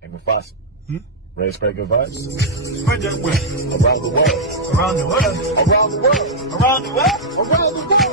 Hey, Mufasa. Ready to spread good vibes? Spread that way. Around the world. Around the world. Around the world. Around the world. Around the world.